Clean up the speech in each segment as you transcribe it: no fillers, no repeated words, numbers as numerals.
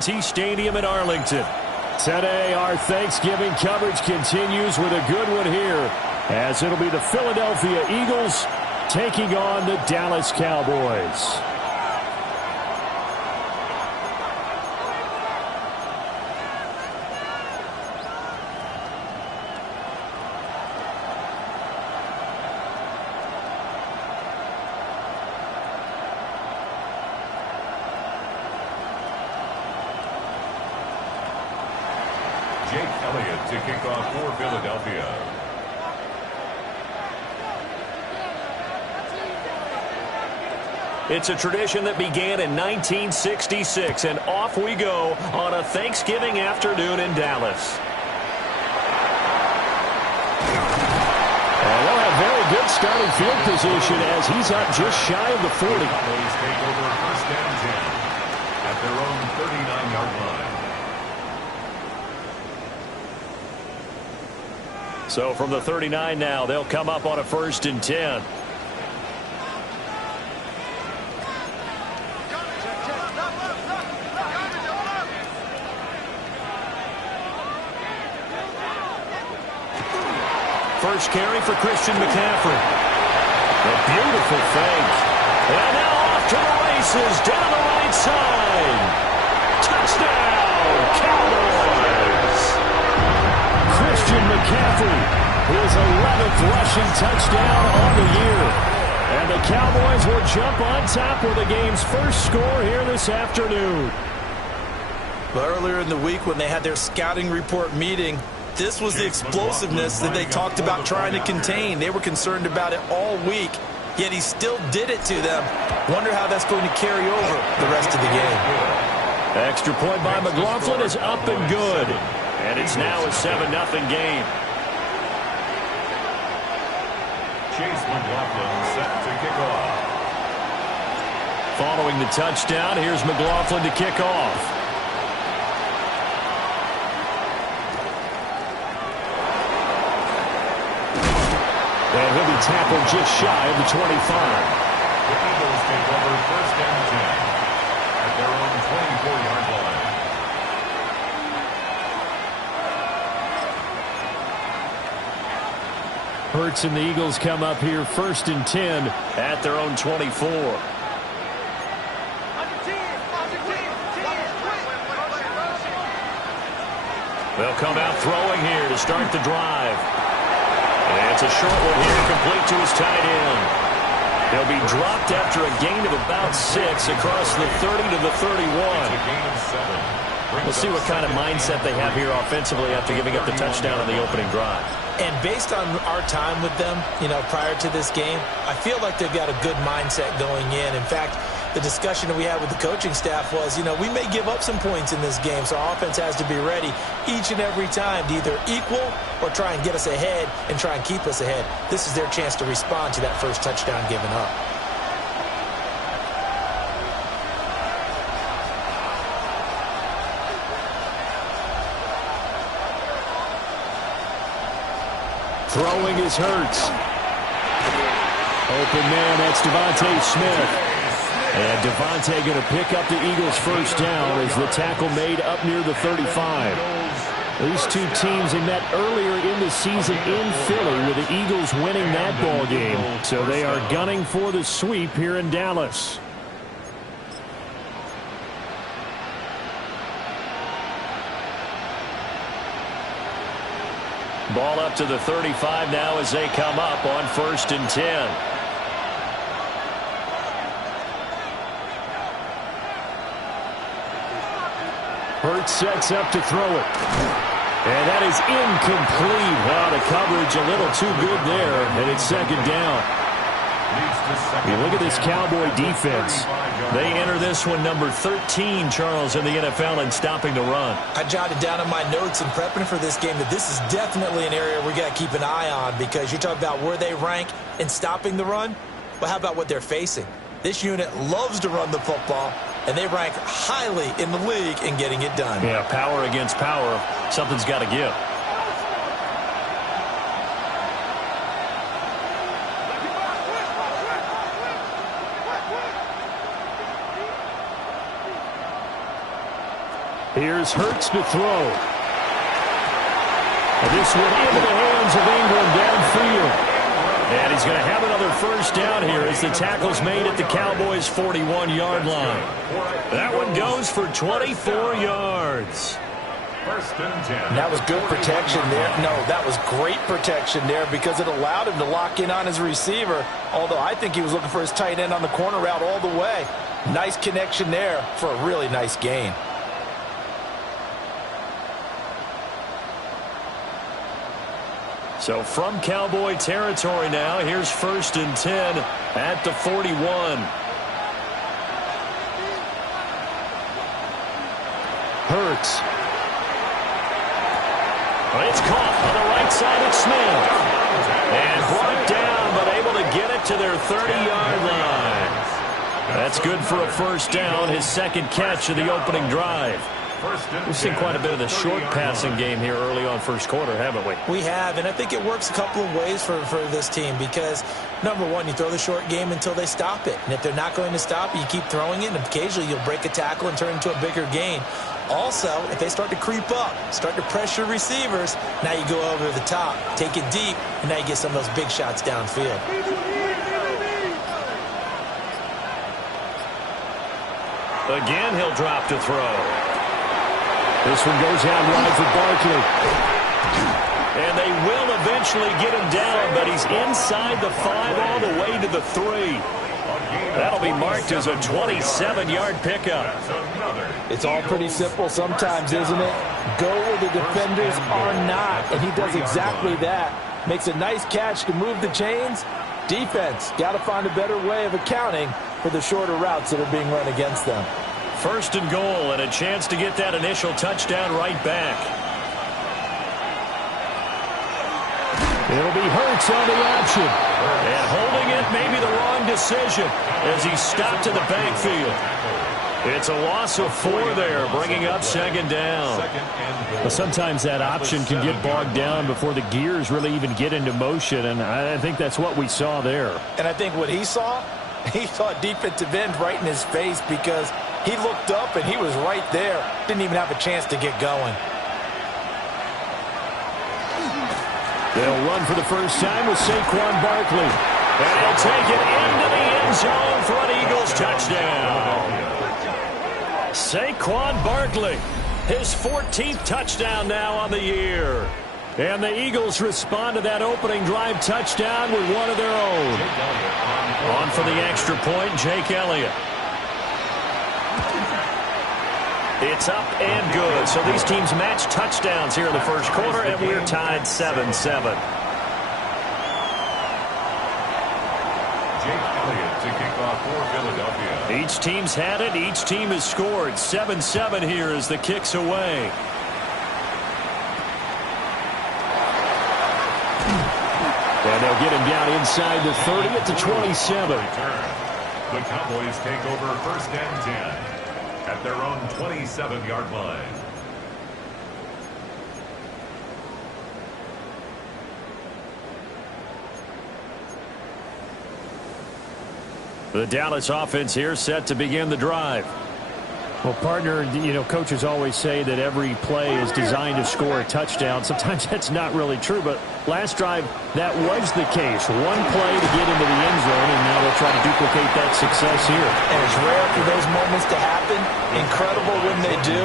Stadium in Arlington. Today, our Thanksgiving coverage continues with a good one here, as it'll be the Philadelphia Eagles taking on the Dallas Cowboys. Jake Elliott to kick off for Philadelphia. It's a tradition that began in 1966, and off we go on a Thanksgiving afternoon in Dallas. And they'll have very good starting field position as he's up just shy of the 40. Cowboys take over first and 10 at their own 39-yard line. So from the 39 now, they'll come up on a 1st and 10. First carry for Christian McCaffrey. A beautiful fake. And now off to the races down the right side. Touchdown, Cowboys! Christian McCaffrey, his 11th rushing touchdown on the year. And the Cowboys will jump on top with the game's first score here this afternoon. But earlier in the week when they had their scouting report meeting, this was the explosiveness that they talked about trying to contain. They were concerned about it all week, yet he still did it to them. Wonder how that's going to carry over the rest of the game. Extra point by McLaughlin is up and good. And it's now a 7-0 game. Chase McLaughlin set to kick off. Following the touchdown, here's McLaughlin to kick off. And he'll be tackled just shy of the 25. The Eagles take over first and 10 at their own 24-yard line. Hurts and the Eagles come up here 1st and 10 at their own 24. They'll come out throwing here to start the drive. And it's a short one here, complete to his tight end. He'll be dropped after a gain of about 6 across the 30 to the 31. It's a gain of 7. We'll see what kind of mindset they have here offensively after giving up the touchdown on the opening drive. And based on our time with them, prior to this game, I feel like they've got a good mindset going in. In fact, the discussion that we had with the coaching staff was, we may give up some points in this game, so our offense has to be ready each and every time to either equal or try and get us ahead and try and keep us ahead. This is their chance to respond to that first touchdown given up. Throwing is Hurts. Open man, that's Devontae Smith. And Devontae going to pick up the Eagles' first down as the tackle made up near the 35. These two teams, they met earlier in the season in Philly with the Eagles winning that ball game. So they are gunning for the sweep here in Dallas. Ball up to the 35 now as they come up on 1st and 10. Hurts sets up to throw it. And that is incomplete. Wow, the coverage a little too good there, and it's 2nd down. You look at this Cowboy defense. They enter this one number 13, Charles, in the NFL in stopping the run. I jotted down in my notes in prepping for this game that this is definitely an area we got to keep an eye on, because you talk about where they rank in stopping the run. Well, how about what they're facing? This unit loves to run the football, and they rank highly in the league in getting it done. Yeah, power against power. Something's got to give. Here's Hurts to throw. And this one into the hands of Ingram downfield. And he's going to have another first down here as the tackle's made at the Cowboys' 41-yard line. That one goes for 24 yards. First and 10. And that was good protection there. No, that was great protection there because it allowed him to lock in on his receiver, although I think he was looking for his tight end on the corner route all the way. Nice connection there for a really nice gain. So from Cowboy territory now, here's first and 10 at the 41. Hurts. It's caught on the right side of Smith. And brought down, but able to get it to their 30-yard line. That's good for a first down, his second catch of the opening drive. We've seen quite a bit of the short passing game here early on first quarter, haven't we? We have, and I think it works a couple of ways for this team because, number one, you throw the short game until they stop it. And if they're not going to stop it, you keep throwing it, and occasionally you'll break a tackle and turn it into a bigger gain. Also, if they start to creep up, start to pressure receivers, now you go over the top, take it deep, and now you get some of those big shots downfield. Again, he'll drop to throw. This one goes out wide for Barkley. And they will eventually get him down, but he's inside the 5 all the way to the 3. That'll be marked as a 27-yard pickup. It's all pretty simple sometimes, isn't it? Go where the defenders are not, and he does exactly that. Makes a nice catch to move the chains. Defense, got to find a better way of accounting for the shorter routes that are being run against them. First and goal, and a chance to get that initial touchdown right back. It'll be Hurts on the option. And holding it may be the wrong decision as he's stopped in the backfield. It's a loss of 4 there, bringing up second down. Well, sometimes that option can get bogged down before the gears really even get into motion, and I think that's what we saw there. And I think what he saw defensive end right in his face because he looked up and he was right there. Didn't even have a chance to get going. They'll run for the first time with Saquon Barkley. And he'll take it into the end zone for an Eagles touchdown. Saquon Barkley, his 14th touchdown now on the year. And the Eagles respond to that opening drive touchdown with one of their own. On for the extra point, Jake Elliott. It's up and good. So these teams match touchdowns here in the first quarter, and we're tied 7-7. Jake Elliott to kick off for Philadelphia. Each team's had it. Each team has scored. 7-7 here as the kick's away. And they'll get him down inside the 30 at the 27. The Cowboys take over first and 10 at their own 27-yard line. The Dallas offense here set to begin the drive. Well, partner, coaches always say that every play is designed to score a touchdown. Sometimes that's not really true, but last drive, that was the case. One play to get into the end zone, and now they'll try to duplicate that success here. And it's rare for those moments to happen. Incredible when they do.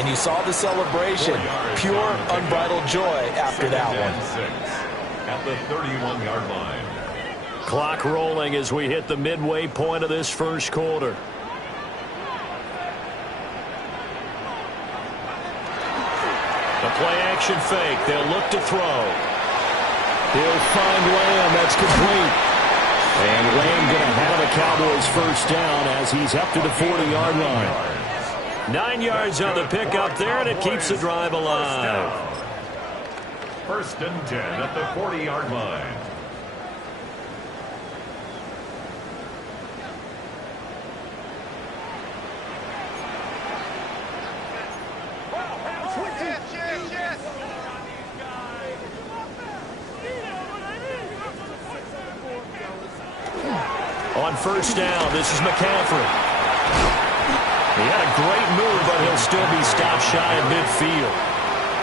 And you saw the celebration. Pure, unbridled joy after that one. At the 31-yard line. Clock rolling as we hit the midway point of this first quarter. The play-action fake. They'll look to throw. He'll find Lamb. That's complete. And Lamb going to have a Cowboys first down as he's up to the 40-yard line. 9 yards on the pickup there, and it keeps the drive alive. First and 10 at the 40-yard line. On first down, this is McCaffrey. He had a great move, but he'll still be stopped shy of midfield.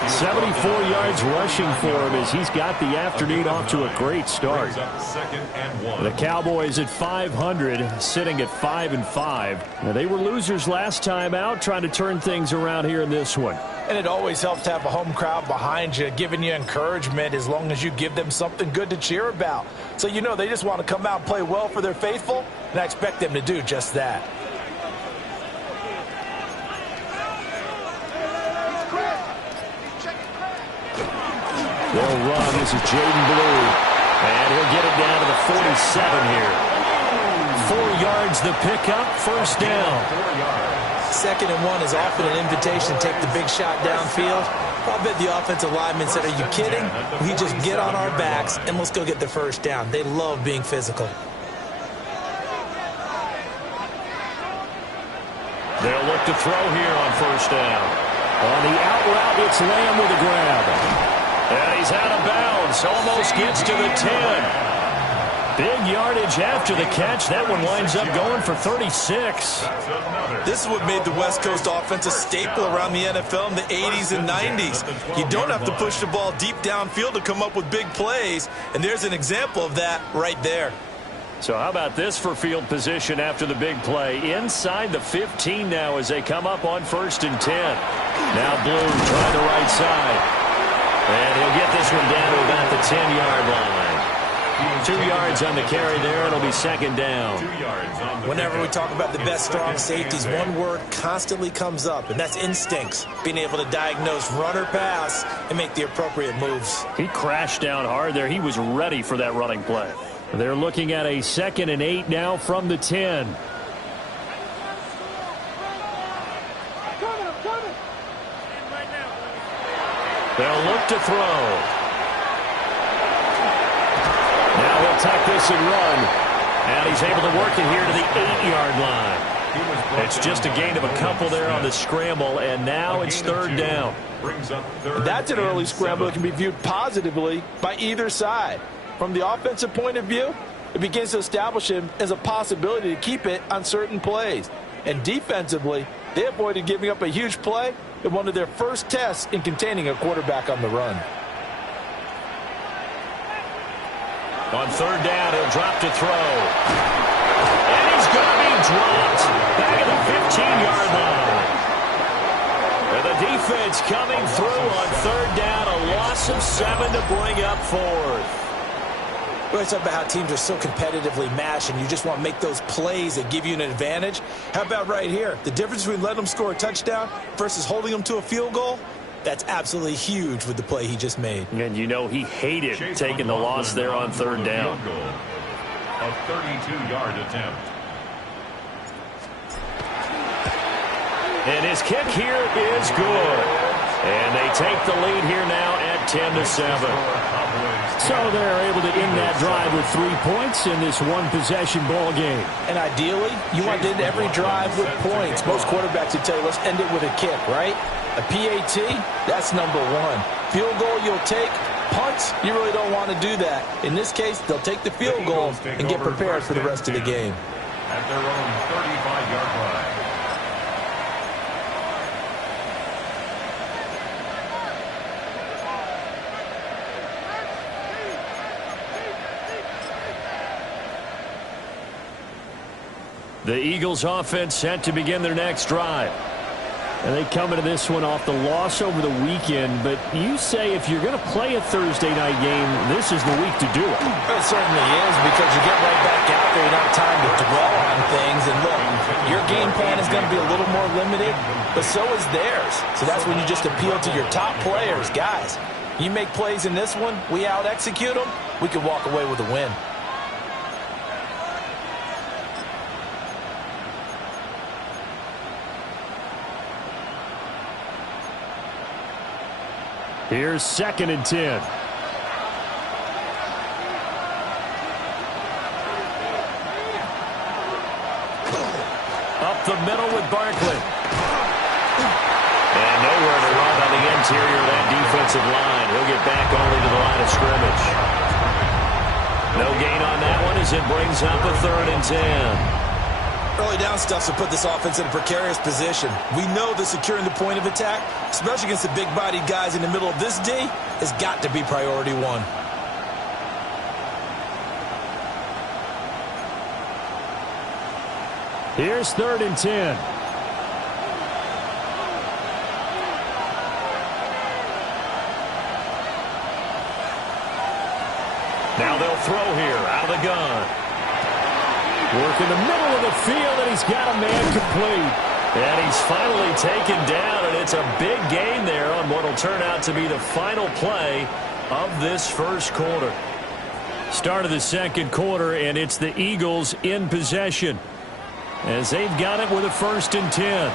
74 yards rushing for him as he's got the afternoon off to a great start. The Cowboys at 500, sitting at 5-5. Now, they were losers last time out, trying to turn things around here in this one. And it always helps to have a home crowd behind you, giving you encouragement as long as you give them something good to cheer about. So you know they just want to come out and play well for their faithful, and I expect them to do just that. They'll run. This is Jaden Blue. And he'll get it down to the 47 here. 4 yards the pickup, first down. 2nd and 1 is often an invitation to take the big shot downfield. I bet the offensive lineman said, are you kidding? We just get on our backs and let's go get the first down. They love being physical. They'll look to throw here on first down. On the out route, it's Lamb with a grab. And he's out of bounds. Almost gets to the 10. Big yardage after the catch. That one winds up going for 36. This is what made the West Coast offense a staple around the NFL in the 80s and 90s. You don't have to push the ball deep downfield to come up with big plays. And there's an example of that right there. So how about this for field position after the big play? Inside the 15 now as they come up on 1st and 10. Now Bloom trying the right side. And he'll get this one down to about the 10-yard line. 2 yards on the carry there. It'll be 2nd down. Whenever we talk about the best strong safeties, one word constantly comes up, and that's instincts. Being able to diagnose run or pass and make the appropriate moves. He crashed down hard there. He was ready for that running play. They're looking at a 2nd and 8 now from the 10. They'll look to throw. Now he'll tuck this and run. And he's able to work it here to the 8-yard line. It's just a gain of a couple there on the scramble, and now it's 3rd down. That's an early scramble that can be viewed positively by either side. From the offensive point of view, it begins to establish him as a possibility to keep it on certain plays. And defensively, they avoided giving up a huge play in one of their first tests in containing a quarterback on the run. On 3rd down, he'll drop to throw. And he's going to be dropped back at the 15-yard line. And the defense coming through on 3rd down, a loss of 7 to bring up 4th. We always talk about how teams are so competitively matched and you just want to make those plays that give you an advantage. How about right here? The difference between letting them score a touchdown versus holding them to a field goal, that's absolutely huge with the play he just made. And you know he hated taking the loss there on 3rd down. A 32-yard attempt. And his kick here is good. And they take the lead here now at 10-7. So they're able to end that drive with 3 points in this one-possession ball game. And ideally, you want to end every drive with points. Most quarterbacks would tell you, let's end it with a kick, right? A PAT, that's number 1. Field goal you'll take. Punts, you really don't want to do that. In this case, they'll take the field goal and get prepared for the rest of the game. At their own 35-yard line. The Eagles offense set to begin their next drive. And they come into this one off the loss over the weekend, but you say if you're going to play a Thursday night game, this is the week to do it. It certainly is, because you get right back out there. You don't have time to dwell on things. And look, your game plan is going to be a little more limited, but so is theirs. So that's when you just appeal to your top players. Guys, you make plays in this one, we out-execute them, we can walk away with a win. Here's 2nd and 10. Up the middle with Barkley. And nowhere to run on the interior of that defensive line. He'll get back only to the line of scrimmage. No gain on that one as it brings up a 3rd and 10. Early down stuff to put this offense in a precarious position. We know that securing the point of attack, especially against the big-bodied guys in the middle of this D, has got to be priority one. Here's 3rd and 10. Now they'll throw here out of the gun. Work in the middle of the field, and he's got a man complete. And he's finally taken down, and it's a big gain there on what will turn out to be the final play of this first quarter. Start of the second quarter, and it's the Eagles in possession as they've got it with a 1st and 10.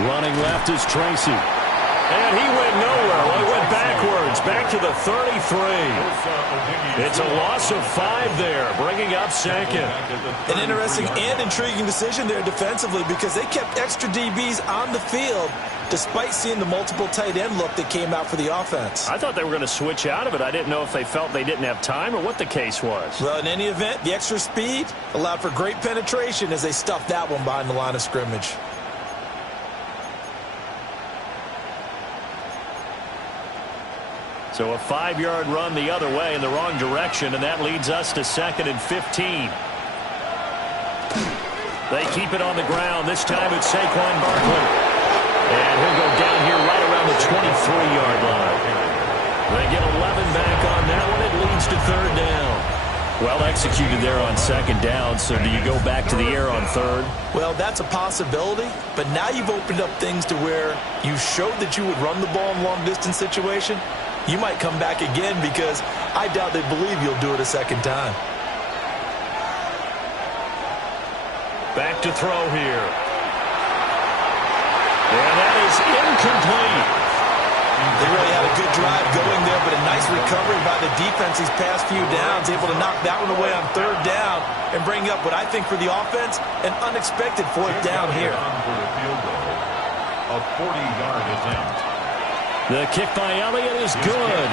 Running left is Tracy. And he went nowhere. Well, he went backwards, back to the 33. It's a loss of 5 there, bringing up 2nd. An interesting and intriguing decision there defensively because they kept extra DBs on the field despite seeing the multiple tight end look that came out for the offense. I thought they were going to switch out of it. I didn't know if they felt they didn't have time or what the case was. Well, in any event, the extra speed allowed for great penetration as they stuffed that one behind the line of scrimmage. So a 5-yard run the other way in the wrong direction, and that leads us to 2nd and 15. They keep it on the ground. This time it's Saquon Barkley. And he'll go down here right around the 23-yard line. They get 11 back on that one. It leads to 3rd down. Well executed there on 2nd down, so do you go back to the air on 3rd? Well, that's a possibility, but now you've opened up things to where you showed that you would run the ball in long-distance situation. You might come back again because I doubt they believe you'll do it a 2nd time. Back to throw here. And that is incomplete. They really had a good drive going there, but a nice recovery by the defense these past few downs, able to knock that one away on 3rd down and bring up what I think for the offense, an unexpected 4th down here. A 40-yard attempt. The kick by Elliott is good.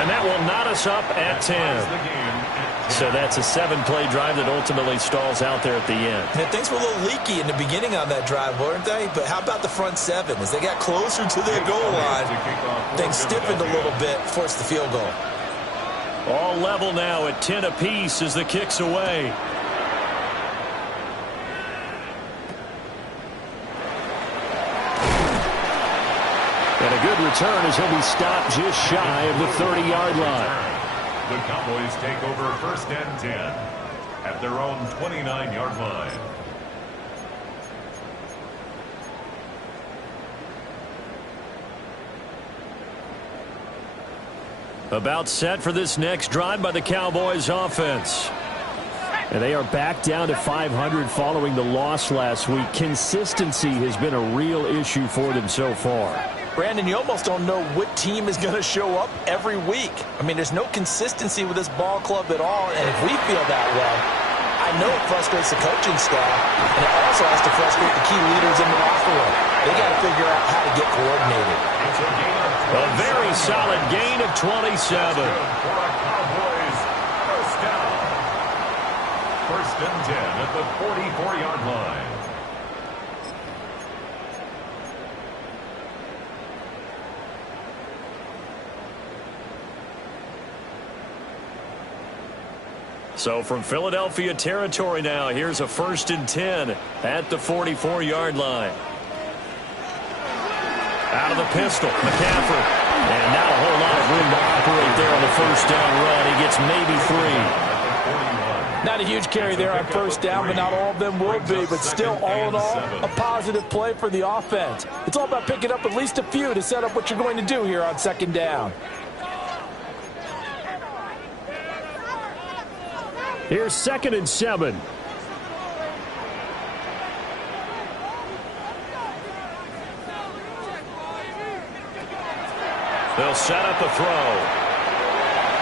And that will knot us up at 10. So that's a 7-play drive that ultimately stalls out there at the end. And things were a little leaky in the beginning on that drive, weren't they? But how about the front 7? As they got closer to their goal line, things stiffened a little bit, forced the field goal. All level now at 10 apiece as the kick's away. And a good return as he'll be stopped just shy of the 30-yard line. The Cowboys take over 1st and 10 at their own 29-yard line. About set for this next drive by the Cowboys offense. And they are back down to 500 following the loss last week. Consistency has been a real issue for them so far. Brandon, you almost don't know what team is going to show up every week. I mean, there's no consistency with this ball club at all, and if we feel that way, I know it frustrates the coaching staff, and it also has to frustrate the key leaders in the locker room. They got to figure out how to get coordinated. A very solid gain of 27. For a Cowboys first down. 1st and 10 at the 44-yard line. So from Philadelphia territory now, here's a 1st and 10 at the 44-yard line. Out of the pistol, McCaffrey. And not a whole lot of room to operate there on the 1st down run. He gets maybe 3. Not a huge carry there on 1st down, but not all of them will be. But still, all in all, a positive play for the offense. It's all about picking up at least a few to set up what you're going to do here on 2nd down. Here's 2nd and 7. They'll set up a throw.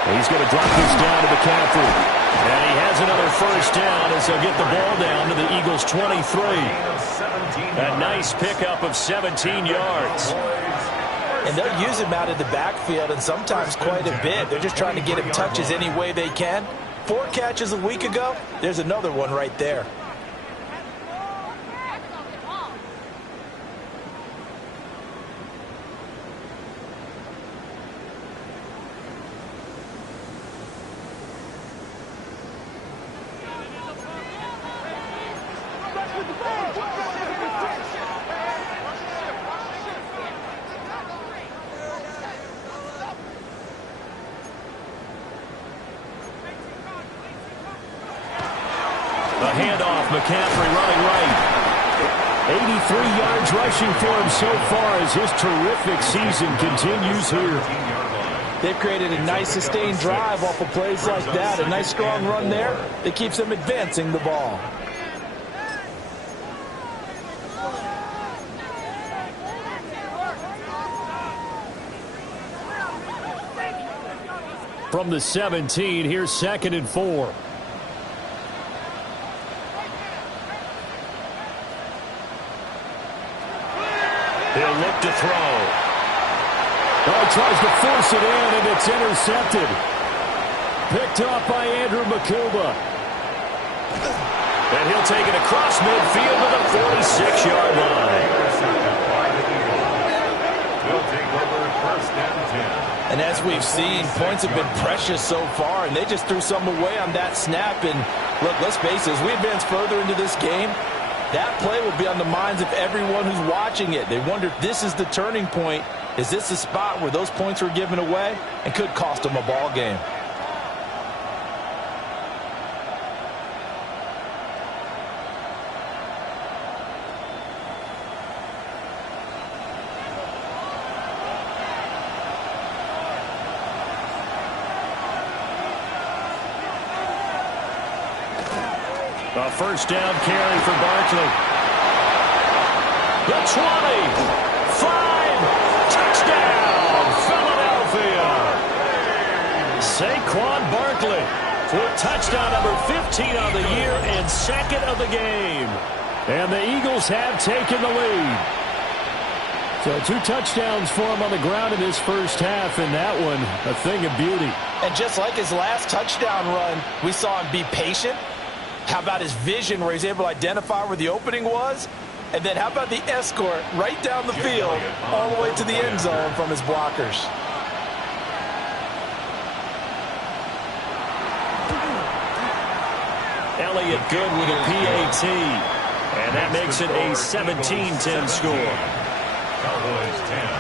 He's going to drop this down to McCaffrey. And he has another first down as they'll get the ball down to the Eagles' 23. A nice pickup of 17 yards. And they'll use him out of the backfield, and sometimes quite a bit. They're just trying to get him touches any way they can. 4 catches a week ago. There's another one right there. Handoff, McCaffrey running right. 83 yards rushing for him so far as his terrific season continues here. They've created a nice sustained drive off of plays like that. A nice strong run there that keeps them advancing the ball. From the 17, here's 2nd and 4. He'll look to throw. Oh, tries to force it in, and it's intercepted. Picked off by Andrew Mukuba. And he'll take it across midfield to the 46-yard line. We'll take over 1st and 10. And as we've seen, points have been precious so far, and they just threw some away on that snap. And look, let's face it, as we advance further into this game, that play will be on the minds of everyone who's watching it. They wonder if this is the turning point. Is this the spot where those points were given away and could cost them a ball game? A first down carry for Barkley. The 20, 5, touchdown, Philadelphia. Saquon Barkley with touchdown number 15 on the year and 2nd of the game. And the Eagles have taken the lead. So 2 touchdowns for him on the ground in this first half, and that one a thing of beauty. And just like his last touchdown run, we saw him be patient. How about his vision where he's able to identify where the opening was? And then how about the escort right down the field all the way to the end zone from his blockers? Elliott good with a PAT. And that makes it a 17-10 score. Cowboys 10.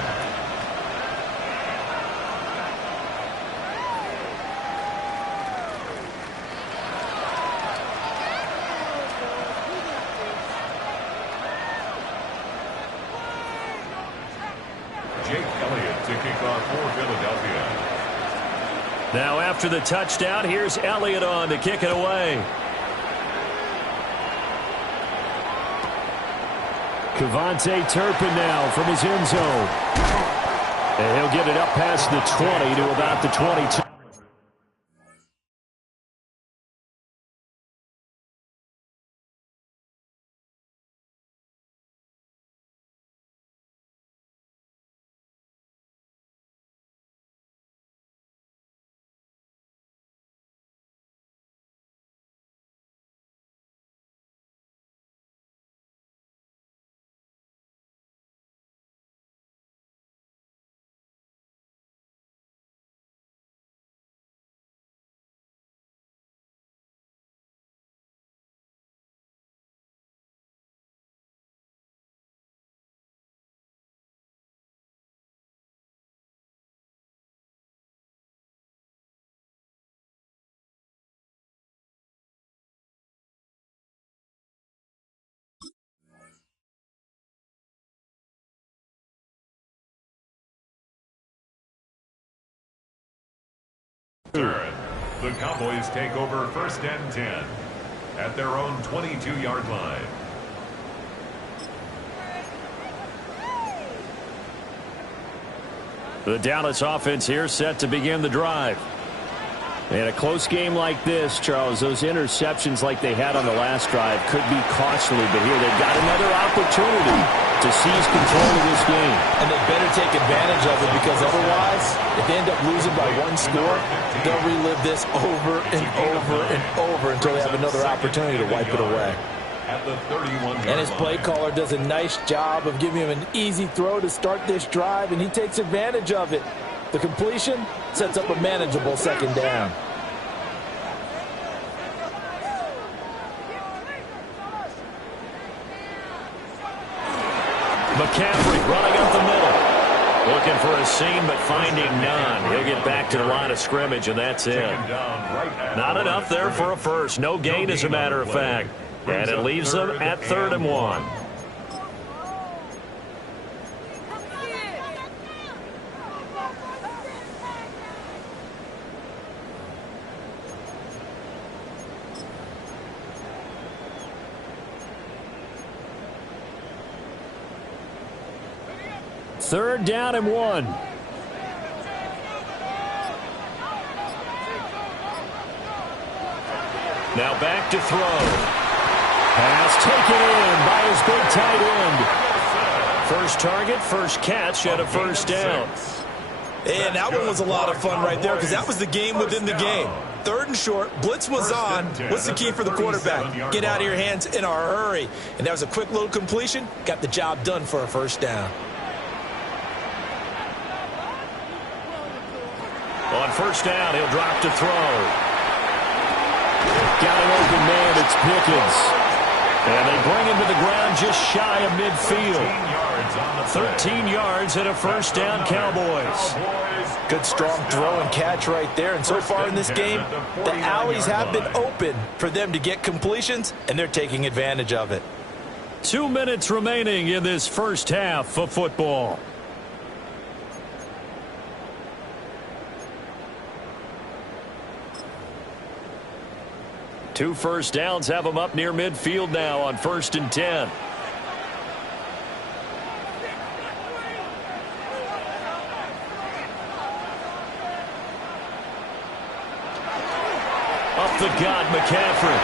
Now after the touchdown, here's Elliott on to kick it away. KaVontae Turpin now from his end zone. And he'll get it up past the 20 to about the 22. Turn. The Cowboys take over 1st and 10 at their own 22-yard line. The Dallas offense here set to begin the drive. And a close game like this, Charles, those interceptions like they had on the last drive could be costly. But here they've got another opportunity to seize control of this game. And they better take advantage of it, because otherwise, if they end up losing by one score, they'll relive this over and over and over until they have another opportunity to wipe it away. And his play caller does a nice job of giving him an easy throw to start this drive, and he takes advantage of it. The completion sets up a manageable second down. McCaffrey running up the middle. Looking for a seam, but finding none. He'll get back to the line of scrimmage, and that's it. Not enough there for a first. No gain, as a matter of fact. And it leaves them at 3rd and 1. Third down and 1. Now back to throw. Pass taken in by his big tight end. First target, first catch, and a first down. And that one was a lot of fun right there, because that was the game within the game. 3rd and short, blitz was on. What's the key for the quarterback? Get out of your hands in a hurry. And that was a quick little completion. Got the job done for a first down. On first down, he'll drop to throw. Got an open man, it's Pickens. And they bring him to the ground just shy of midfield. 13 yards and a first down, Cowboys. Good strong throw and catch right there. And so far in this game, the alleys have been open for them to get completions, and they're taking advantage of it. 2 minutes remaining in this first half of football. Two first downs have them up near midfield now on 1st and 10. Up the gut, McCaffrey.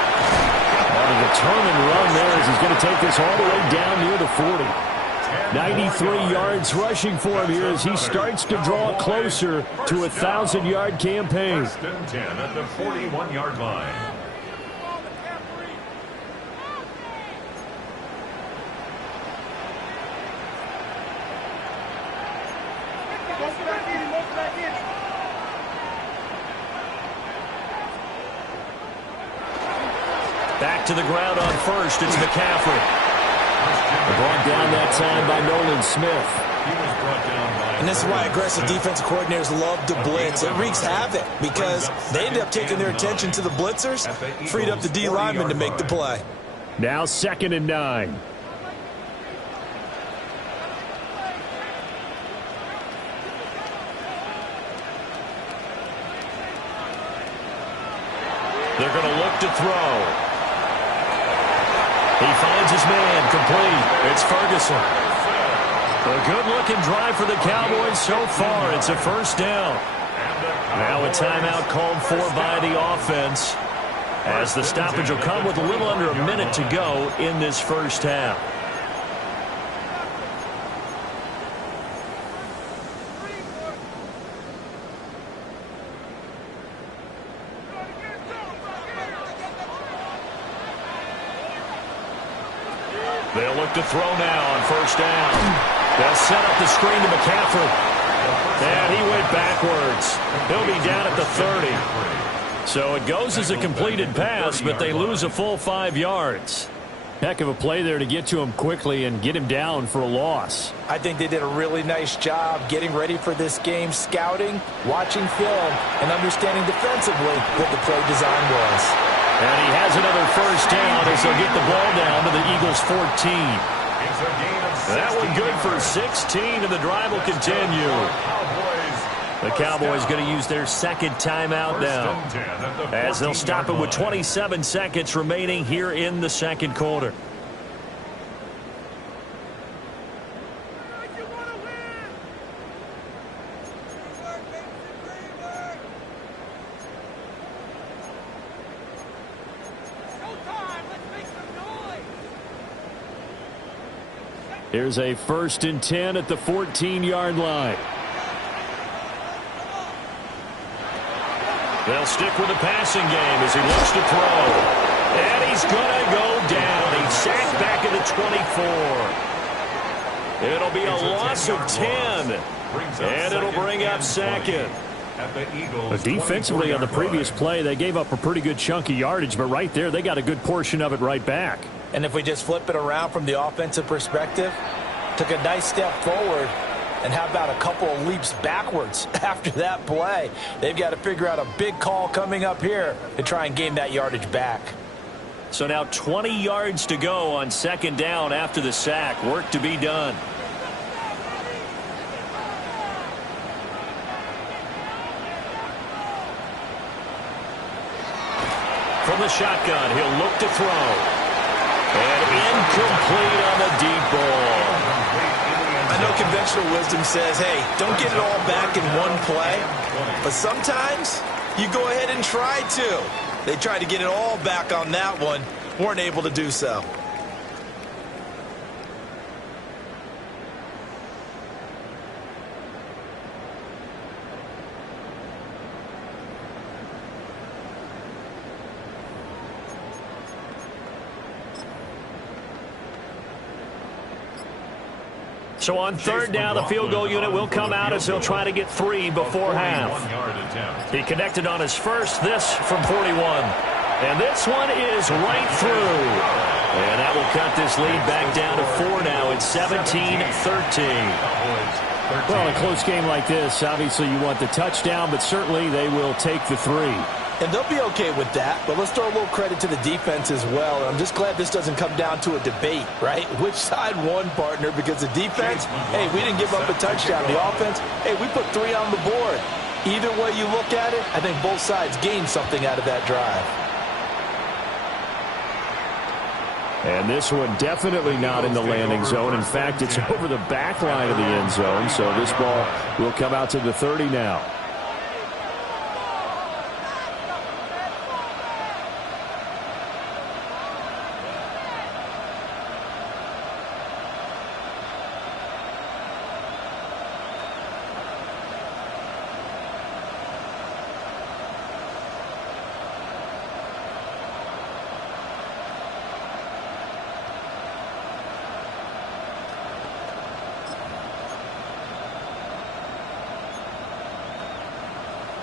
On a determined run there as he's going to take this all the way down near the 40. 93 yards rushing for him here as he starts to draw closer to a 1,000-yard campaign. 1st and 10 at the 41-yard line. Back to the ground on first. It's McCaffrey. Brought down that time by Nolan Smith. And this is why aggressive defensive coordinators love to blitz. It wreaks havoc because they end up taking their attention to the blitzers, freed up the D lineman to make the play. Now 2nd and 9. They're going to look to throw. He finds his man, complete. It's Ferguson. A good-looking drive for the Cowboys so far. It's a first down. Now a timeout called for by the offense, as the stoppage will come with a little under a minute to go in this first half. They'll look to throw now on first down. They'll set up the screen to McCaffrey. And he went backwards. He'll be down at the 30. So it goes as a completed pass, but they lose a full 5 yards. Heck of a play there to get to him quickly and get him down for a loss. I think they did a really nice job getting ready for this game, scouting, watching film, and understanding defensively what the play design was. And he has another first down as they'll get the ball down to the Eagles' 14. That one good for 16, and the drive will continue. The Cowboys going to use their second timeout now, as they'll stop it with 27 seconds remaining here in the second quarter. Here's a 1st and 10 at the 14-yard line. They'll stick with the passing game as he looks to throw. And he's going to go down. He's sacked back at the 24. It'll be a loss of 10. And it'll bring up second. Defensively on the previous play, they gave up a pretty good chunk of yardage, but right there, they got a good portion of it right back. And if we just flip it around from the offensive perspective, took a nice step forward, and how about a couple of leaps backwards after that play? They've got to figure out a big call coming up here to try and gain that yardage back. So now 20 yards to go on 2nd down after the sack. Work to be done. From the shotgun, he'll look to throw. And incomplete on the deep ball. I know conventional wisdom says, hey, don't get it all back in one play. But sometimes you go ahead and try to. They tried to get it all back on that one. Weren't able to do so. So on 3rd down, the field goal unit will come out as he'll try to get 3 before half. He connected on his first, this from 41. And this one is right through. And that will cut this lead back down to 4 now. It's 17-13. Well, in a close game like this, obviously you want the touchdown, but certainly they will take the 3. And they'll be okay with that, but let's throw a little credit to the defense as well. And I'm just glad this doesn't come down to a debate, right? Which side won, partner? Because the defense, hey, we didn't give up a touchdown. The offense, hey, we put 3 on the board. Either way you look at it, I think both sides gained something out of that drive. And this one definitely not in the landing zone. In fact, it's over the back line of the end zone, so this ball will come out to the 30 now.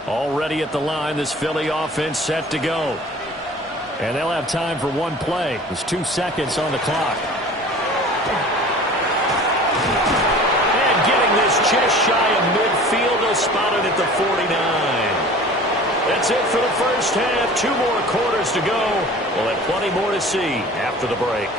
Already at the line, this Philly offense set to go. And they'll have time for one play. There's 2 seconds on the clock. And getting this just shy of midfield, they'll spot it at the 49. That's it for the first half. 2 more quarters to go. We'll have plenty more to see after the break.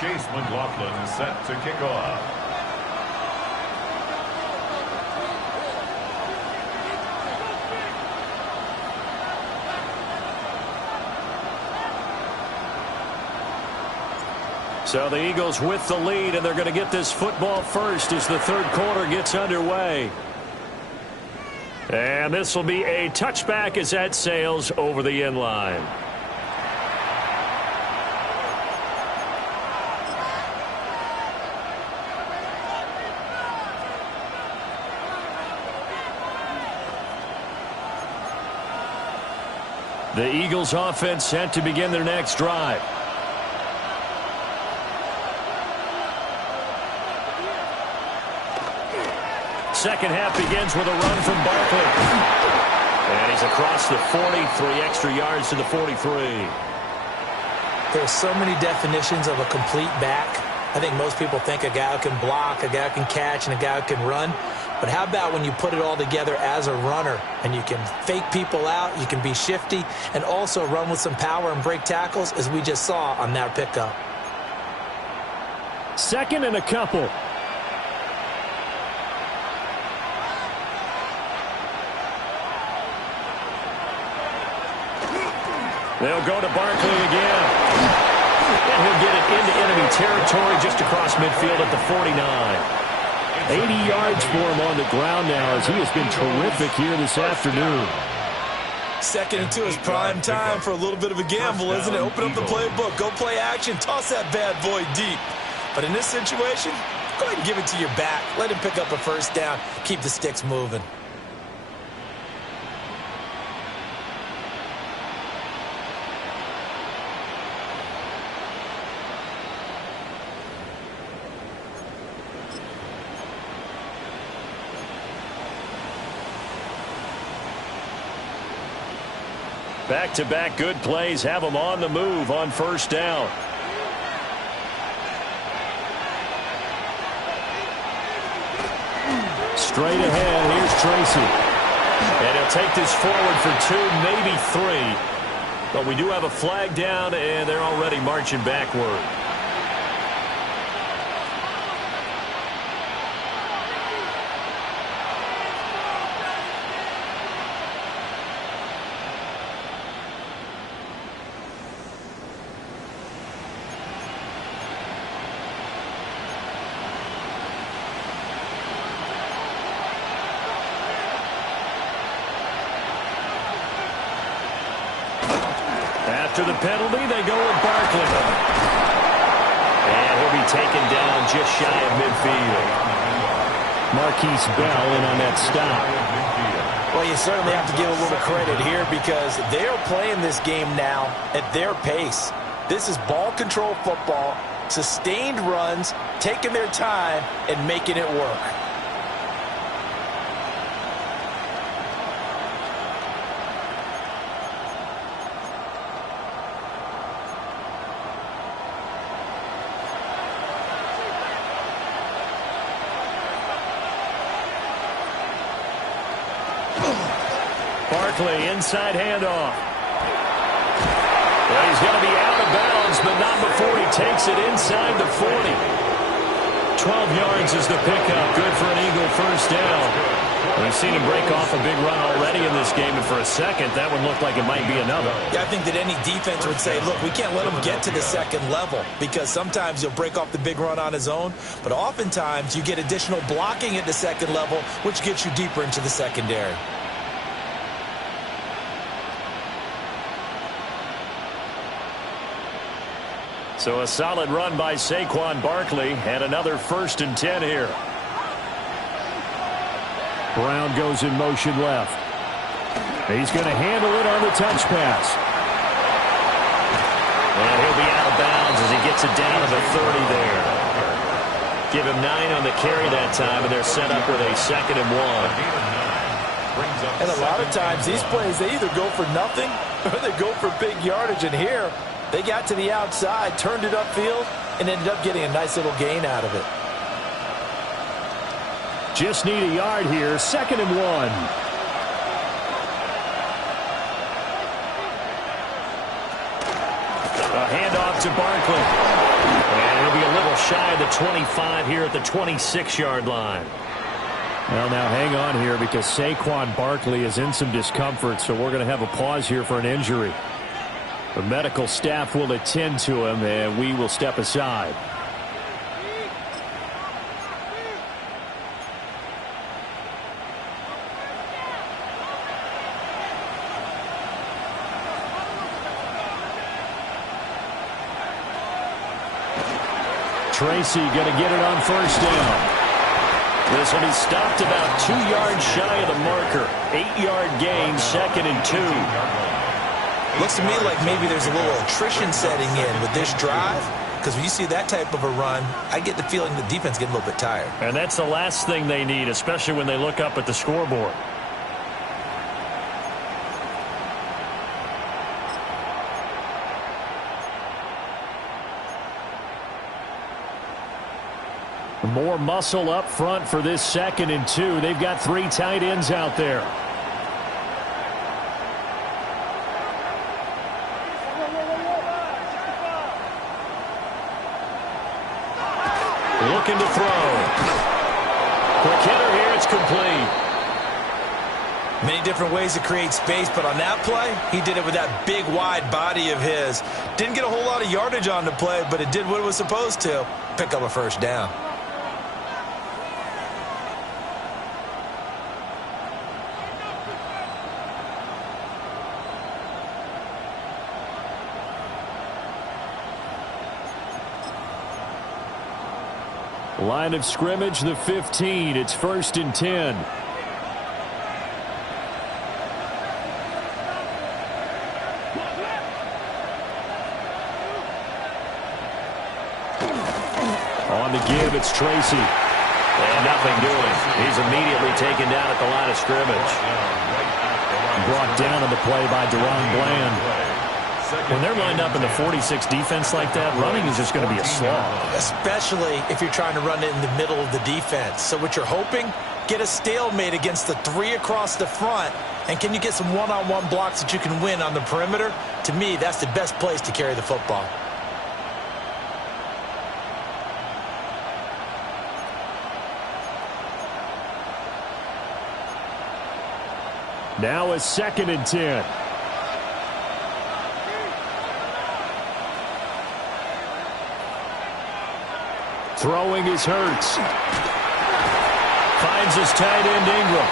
Chase McLaughlin set to kick off. So the Eagles with the lead, and they're going to get this football first as the 3rd quarter gets underway. And this will be a touchback as that sails over the end line. The Eagles offense set to begin their next drive. Second half begins with a run from Barkley. And he's across the 43 extra yards to the 43. There's so many definitions of a complete back. I think most people think a guy who can block, a guy who can catch, and a guy who can run. But how about when you put it all together as a runner and you can fake people out, you can be shifty, and also run with some power and break tackles, as we just saw on that pickup. 2nd and a couple. They'll go to Barkley again. And he'll get it into enemy territory just across midfield at the 49. 80 yards for him on the ground now as he has been terrific here this afternoon. 2nd and 2 is prime time for a little bit of a gamble, isn't it? Open up the playbook, go play action, toss that bad boy deep. But in this situation, go ahead and give it to your back. Let him pick up a first down, keep the sticks moving. Back-to-back good plays have them on the move on first down. Straight ahead, here's Tracy. And he'll take this forward for 2, maybe 3. But we do have a flag down, and they're already marching backward. After the penalty, they go with Barkley. And he'll be taken down just shy of midfield. Marquise Bell in on that stop. Well, you certainly have to give a little credit here because they're playing this game now at their pace. This is ball control football, sustained runs, taking their time, and making it work. Barkley, inside handoff. Well, he's going to be out of bounds, but not before he takes it inside the 40. 12 yards is the pickup. Good for an Eagle first down. We've seen him break off a big run already in this game, and for a second, that would look like it might be another. Yeah, I think that any defense would say, look, we can't let him get to the second level because sometimes he'll break off the big run on his own, but oftentimes you get additional blocking at the second level, which gets you deeper into the secondary. So a solid run by Saquon Barkley and another 1st and 10 here. Brown goes in motion left. He's going to handle it on the touch pass. And he'll be out of bounds as he gets it down to the 30 there. Give him 9 on the carry that time, and they're set up with a 2nd and 1. And a lot of times these plays, they either go for nothing or they go for big yardage. And here, they got to the outside, turned it upfield, and ended up getting a nice little gain out of it. Just need a yard here, 2nd and 1. A handoff to Barkley. And he'll be a little shy of the 25 here at the 26-yard line. Well, now hang on here because Saquon Barkley is in some discomfort, so we're going to have a pause here for an injury. The medical staff will attend to him, and we will step aside. Tracy going to get it on first down. This will be stopped about 2 yards shy of the marker. 8-yard gain, 2nd and 2. Looks to me like maybe there's a little attrition setting in with this drive, because when you see that type of a run, I get the feeling the defense getting a little bit tired. And that's the last thing they need, especially when they look up at the scoreboard. More muscle up front for this 2nd and 2. They've got 3 tight ends out there. Looking to throw. Quick hitter here, it's complete. Many different ways to create space, but on that play, he did it with that big, wide body of his. Didn't get a whole lot of yardage on the play, but it did what it was supposed to. Pick up a first down. Line of scrimmage, the 15. It's 1st and 10. On the give, it's Tracy. And nothing doing. He's immediately taken down at the line of scrimmage. Brought down on the play by Deron Bland. When they're lined up in the 46 defense like that, running is just going to be a slog. Especially if you're trying to run it in the middle of the defense. So what you're hoping, get a stalemate against the 3 across the front. And can you get some one-on-one blocks that you can win on the perimeter? To me, that's the best place to carry the football. Now a 2nd and 10. Throwing is Hurts. Finds his tight end Ingram.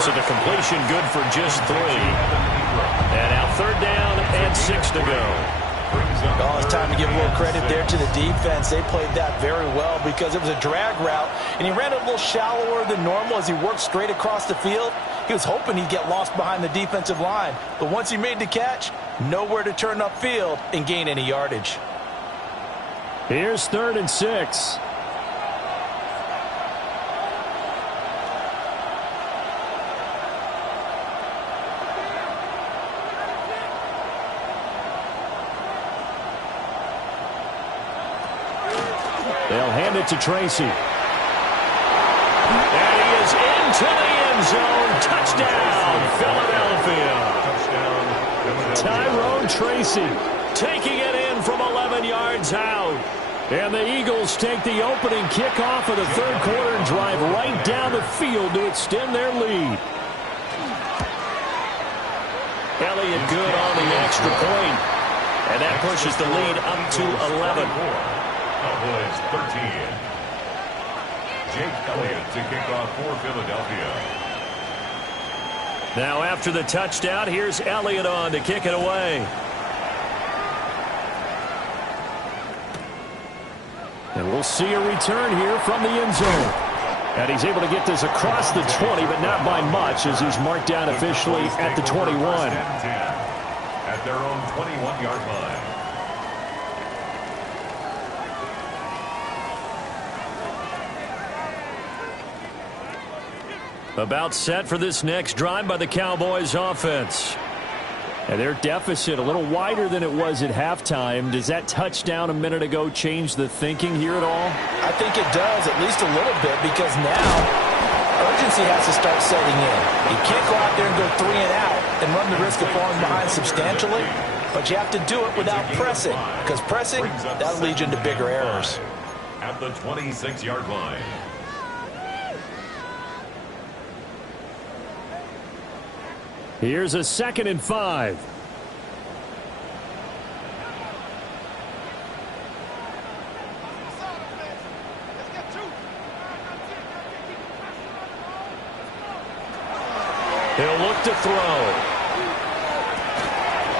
So the completion good for just 3. And now 3rd down and 6 to go. Oh, it's time to give a little credit there to the defense. They played that very well because it was a drag route, and he ran it a little shallower than normal as he worked straight across the field. He was hoping he'd get lost behind the defensive line, but once he made the catch, nowhere to turn upfield and gain any yardage. Here's 3rd and 6. They'll hand it to Tracy. And he is into the end zone. Touchdown, Philadelphia. Tyrone Tracy Taking it in from 11 yards out. And the Eagles take the opening kickoff of the 3rd quarter and drive right down the field to extend their lead. Elliott good on the extra point. And that pushes the lead up to 11. Cowboys 13. Jake Elliott to kick off for Philadelphia. Now after the touchdown, here's Elliott on to kick it away. And we'll see a return here from the end zone. And he's able to get this across the 20, but not by much, as he's marked down officially at the 21. At their own 21-yard line. About set for this next drive by the Cowboys offense. And their deficit a little wider than it was at halftime. Does that touchdown a minute ago change the thinking here at all? I think it does, at least a little bit, because now urgency has to start setting in. You can't go out there and go 3 and out and run the risk of falling behind substantially, but you have to do it without pressing, because pressing, that'll lead you into bigger errors. At the 26-yard line. Here's a 2nd and 5. He'll look to throw.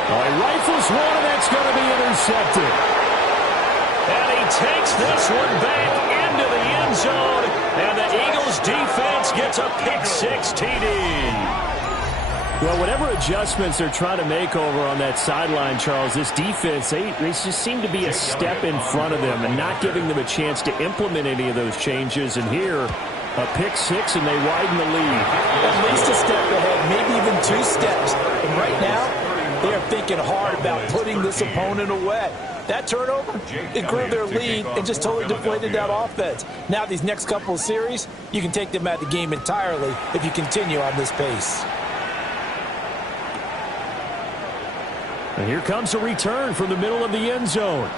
He rifles one, and that's going to be intercepted. And he takes this one back into the end zone. And the Eagles defense gets a pick-6 TD. Well, whatever adjustments they're trying to make over on that sideline, Charles, this defense, they just seem to be a step in front of them and not giving them a chance to implement any of those changes. And here, a pick-6, and they widen the lead. At least a step ahead, maybe even 2 steps. And right now, they are thinking hard about putting this opponent away. That turnover, it grew their lead and just totally deflated that offense. Now these next couple of series, you can take them out of the game entirely if you continue on this pace. And here comes a return from the middle of the end zone.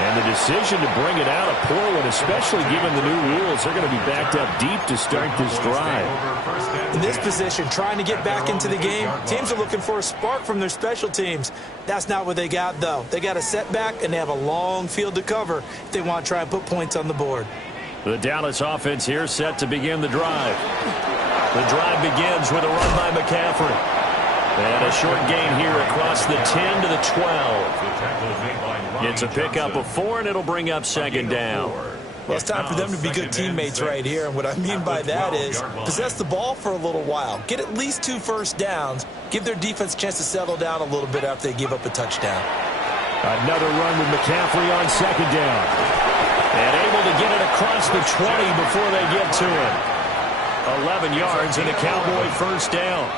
And the decision to bring it out, a poor one, especially given the new rules. They're going to be backed up deep to start this drive. In this position, trying to get back into the game, teams are looking for a spark from their special teams. That's not what they got, though. They got a setback, and they have a long field to cover if they want to try and put points on the board. The Dallas offense here set to begin the drive. The drive begins with a run by McCaffrey. And a short gain here across the 10 to the 12. The tackle is made by It's a pickup of 4, and it'll bring up second down. Well, it's time for them to be good teammates right here. And what I mean by that is possess the ball for a little while. Get at least 2 first downs. Give their defense a chance to settle down a little bit after they give up a touchdown. Another run with McCaffrey on second down. And able to get it across the 20 before they get to it. 11 yards and a Cowboy first down.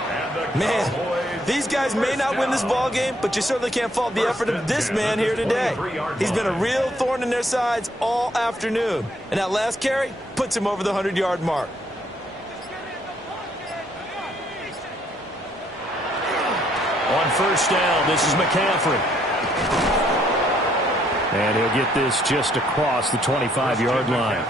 Man, these guys may not win this ball game, but you certainly can't fault the effort of this man here today. He's been a real thorn in their sides all afternoon. And that last carry puts him over the 100-yard mark. On first down, this is McCaffrey. And he'll get this just across the 25-yard line.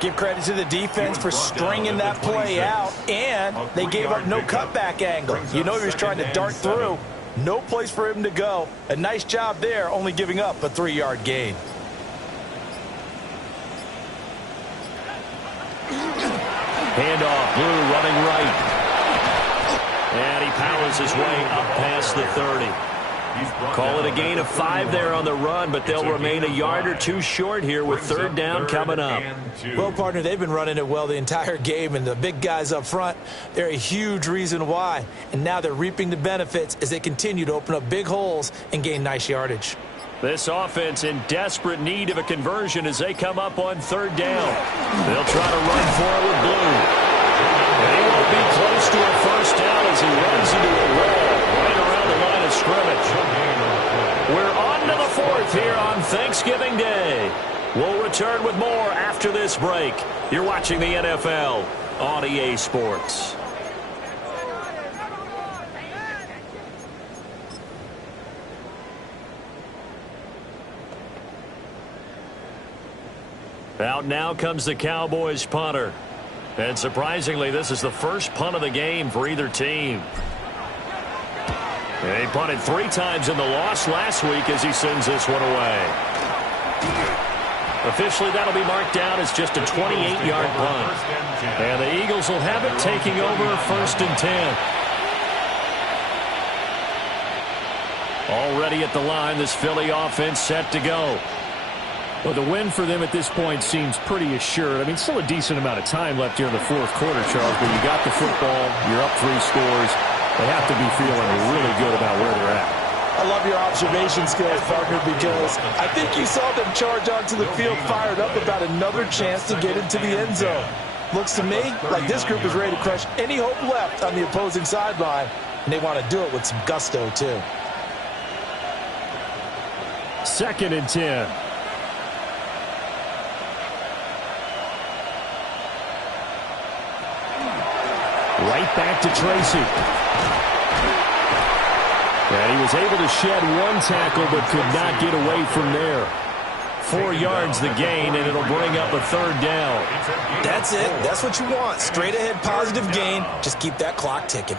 Give credit to the defense for stringing that play out, and they gave up no cutback angle. You know he was trying to dart through. No place for him to go. A nice job there, only giving up a 3-yard gain. Handoff, Blue running right. And he powers his way up past the 30. Call it a gain of 5 there on the run, but they'll remain a yard or 2 short here with third down coming up. Well, partner, they've been running it well the entire game, and the big guys up front, they're a huge reason why. And now they're reaping the benefits as they continue to open up big holes and gain nice yardage. This offense in desperate need of a conversion as they come up on third down. They'll try to run for it with Blue. And he won't be close to a first down as he runs into a wall right around the line of scrimmage. We're on to the 4th here on Thanksgiving Day. We'll return with more after this break. You're watching the NFL on EA Sports. Out now comes the Cowboys punter. And surprisingly, this is the first punt of the game for either team. They punted 3 times in the loss last week as he sends this one away. Officially, that'll be marked down as just a 28-yard punt. And the Eagles will have it taking over 1st and 10. Already at the line, this Philly offense set to go. Well, the win for them at this point seems pretty assured. I mean, still a decent amount of time left here in the 4th quarter, Charles, but you got the football, you're up 3 scores. They have to be feeling really good about where they're at. I love your observation skills, partner, because I think you saw them charge onto the field fired up about another chance to get into the end zone. Looks to me like this group is ready to crush any hope left on the opposing sideline, and they want to do it with some gusto, too. 2nd and 10. Right back to Tracy. And he was able to shed 1 tackle but could not get away from there. 4 yards the gain, and it'll bring up a 3rd down. That's it. That's what you want. Straight ahead positive gain. Just keep that clock ticking.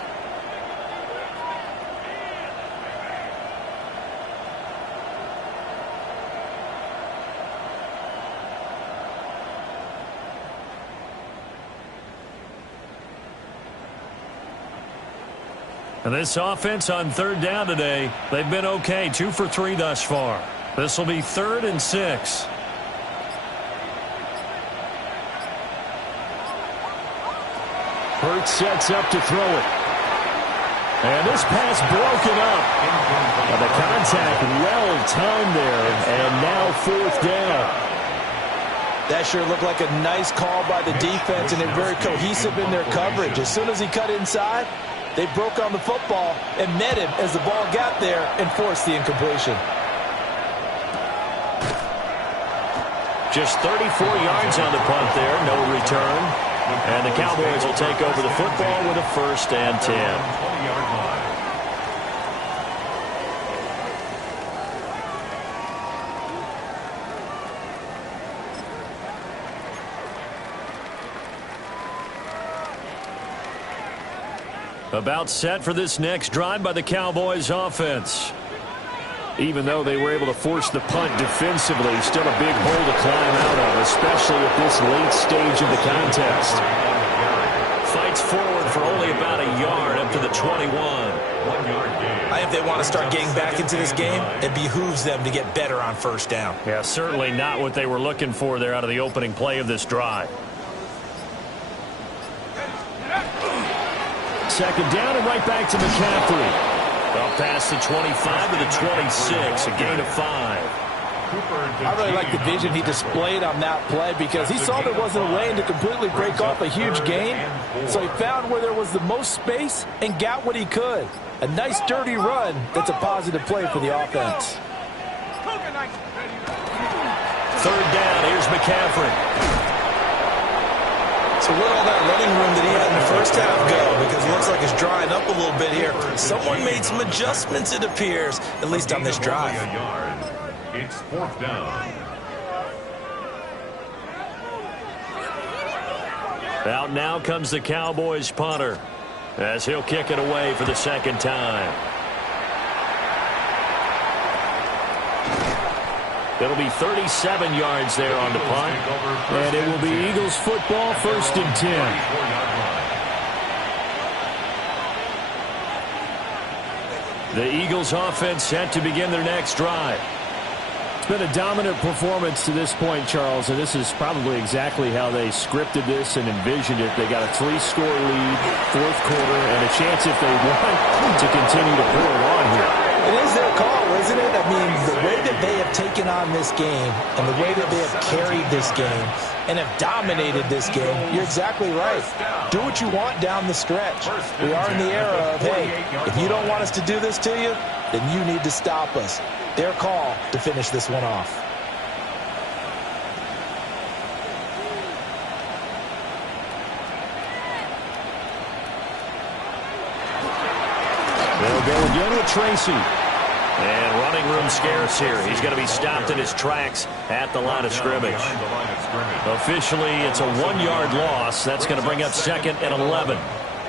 And this offense on 3rd down today, they've been okay. 2 for 3 thus far. This will be 3rd and 6. Hurts sets up to throw it. And this pass broken up. And the contact well timed there. And now 4th down. That sure looked like a nice call by the defense, and they're very cohesive in their coverage. As soon as he cut inside, they broke on the football and met him as the ball got there and forced the incompletion. Just 34 yards on the punt there, no return. And the Cowboys will take over the football with a 1st and 10. About set for this next drive by the Cowboys offense. Even though they were able to force the punt defensively, still a big hole to climb out of, especially at this late stage of the contest. fights forward for only about a yard up to the 21. 1 yard gain. I think if they want to start getting back into this game, it behooves them to get better on first down. Yeah, certainly not what they were looking for there out of the opening play of this drive. Second down and right back to McCaffrey. Well, past the 25 to the 26, a gain of 5. I really like the vision he displayed on that play because he saw there wasn't a lane to completely break off a huge gain. So he found where there was the most space and got what he could. A nice, dirty run that's a positive play for the offense. Third down, here's McCaffrey. So where'd all that running room that he had in the first half go? Because it looks like it's drying up a little bit here. Someone made some adjustments, it appears, at least on this drive. It's 4th down. Out now comes the Cowboys punter as he'll kick it away for the second time. It'll be 37 yards there on the punt. And it will be Eagles football, 1st and 10. The Eagles offense set to begin their next drive. It's been a dominant performance to this point, Charles, and this is probably exactly how they scripted this and envisioned it. They got a 3-score lead, 4th quarter, and a chance if they want to continue to pull it on here. It is their call, isn't it? I mean, the way that they have taken on this game and the way that they have carried this game and have dominated this game, you're exactly right. Do what you want down the stretch. We are in the era of, hey, if you don't want us to do this to you, then you need to stop us. Their call to finish this one off. They'll go again with Tracy. And running room scarce here. He's going to be stopped in his tracks at the line of scrimmage. Officially, it's a 1-yard loss. That's going to bring up 2nd and 11.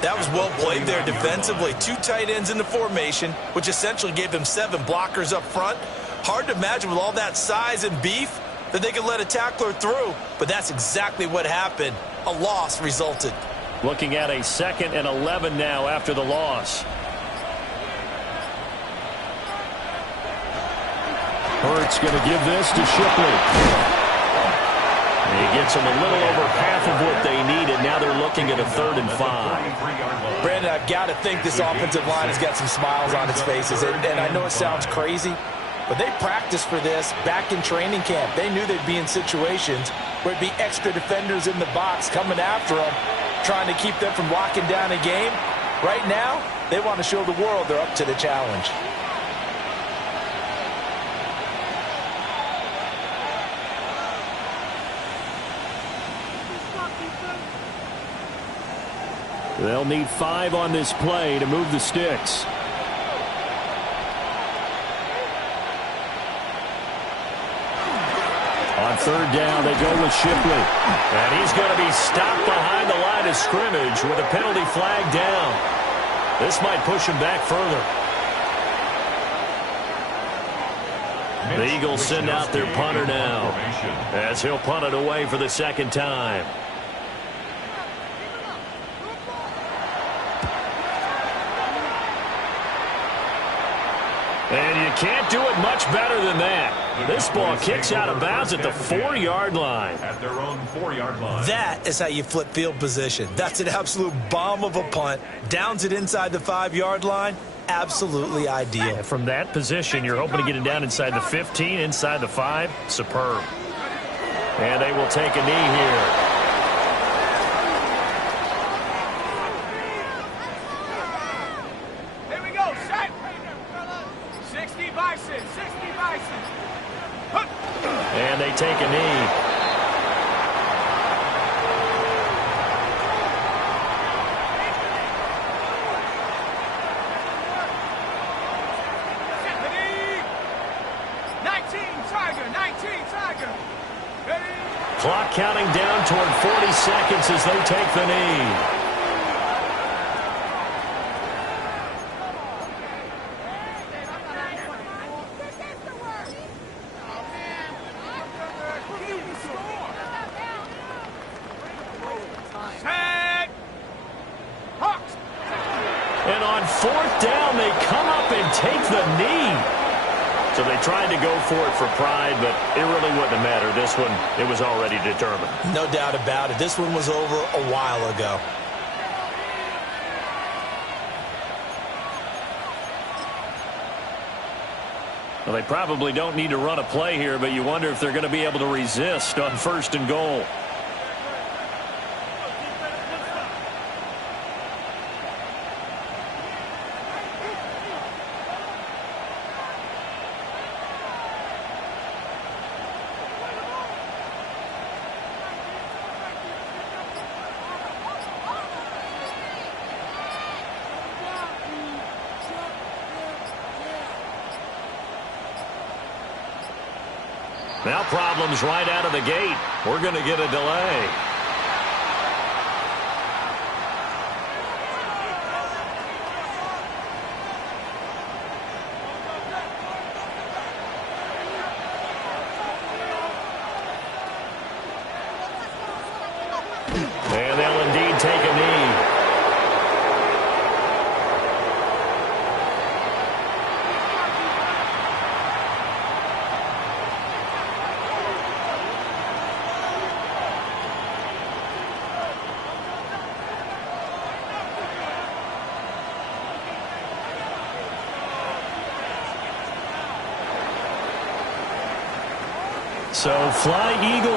That was well played there defensively. 2 tight ends in the formation, which essentially gave them 7 blockers up front. Hard to imagine with all that size and beef that they could let a tackler through, but that's exactly what happened. A loss resulted. Looking at a 2nd and 11 now after the loss. Hurts going to give this to Shipley. He gets them a little over half of what they needed. Now they're looking at a 3rd and 5. Brandon, I've got to think this offensive line has got some smiles on its faces. And I know it sounds crazy, but they practiced for this back in training camp. They knew they'd be in situations where it'd be extra defenders in the box coming after them, trying to keep them from locking down a game. Right now, they want to show the world they're up to the challenge. They'll need 5 on this play to move the sticks. On 3rd down, they go with Shipley. And he's going to be stopped behind the line of scrimmage with a penalty flag down. This might push him back further. The Eagles send out their punter now as he'll punt it away for the 2nd time. And you can't do it much better than that. This ball kicks out of bounds at the 4-yard line. At their own 4-yard line. That is how you flip field position. That's an absolute bomb of a punt. Downs it inside the 5-yard line. Absolutely ideal. From that position, you're hoping to get it down inside the 15, inside the 5. Superb. And they will take a knee here. And they take a knee. Clock counting down toward 40 seconds as they take the knee. And on 4th down, they come up and take the knee. So they tried to go for it for pride, but it really wouldn't have mattered. This one, it was already determined. No doubt about it. This one was over a while ago. Well, they probably don't need to run a play here, but you wonder if they're going to be able to resist on 1st and goal. Now problems right out of the gate. We're going to get a delay. And they'll indeed take a knee. So fly Eagles.